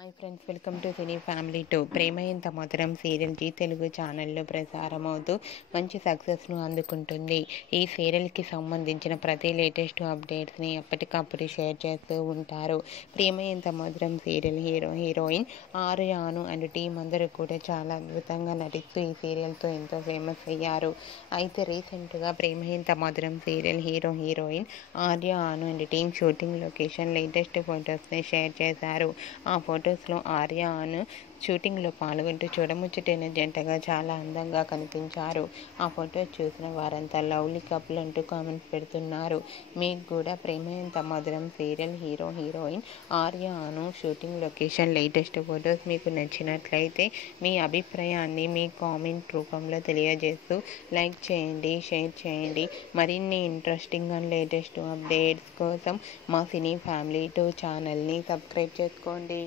Hi friends, welcome to cine family 2. Prema Entha Madhuram serial G Telugu ఛానల్లో ప్రసారమవుతూ మంచి సక్సెస్ను అందుకుంటుంది. ఈ సీరియల్కి సంబంధించిన ప్రతి లేటెస్ట్ అప్డేట్స్ని ఎప్పటికప్పుడు షేర్ చేస్తూ ఉంటారు. ప్రేమ ఎంత మధురం సీరియల్ హీరోయిన్ ఆర్యాను అండ్ టీం అందరూ కూడా చాలా అద్భుతంగా నటిస్తూ ఈ సీరియల్తో ఎంతో ఫేమస్ అయ్యారు. అయితే రీసెంట్గా ప్రేమ ఎంత మధురం సీరియల్ హీరోయిన్ ఆర్యాను and team shooting location latest ఫొటోస్ని షేర్ చేశారు. ఆ ఫొటోస్లో ఆర్యాను షూటింగ్లో పాల్గొంటూ చూడముచ్చటైన జంటగా చాలా అందంగా కనిపించారు. ఆ ఫొటోస్ చూసిన వారంతా లవ్లీ కపుల్ అంటూ కామెంట్స్ పెడుతున్నారు. మీకు కూడా ప్రేమ ఎంత మధురం సీరియల్ హీరోయిన్ ఆర్యాను షూటింగ్ లొకేషన్ లేటెస్ట్ ఫొటోస్ మీకు నచ్చినట్లయితే మీ అభిప్రాయాన్ని మీ కామెంట్ రూపంలో తెలియజేస్తూ లైక్ చేయండి, షేర్ చేయండి. మరిన్ని ఇంట్రెస్టింగ్ అండ్ లేటెస్ట్ అప్డేట్స్ కోసం మా సినీ ఫ్యామిలీ 2 ఛానల్ని సబ్స్క్రైబ్ చేసుకోండి.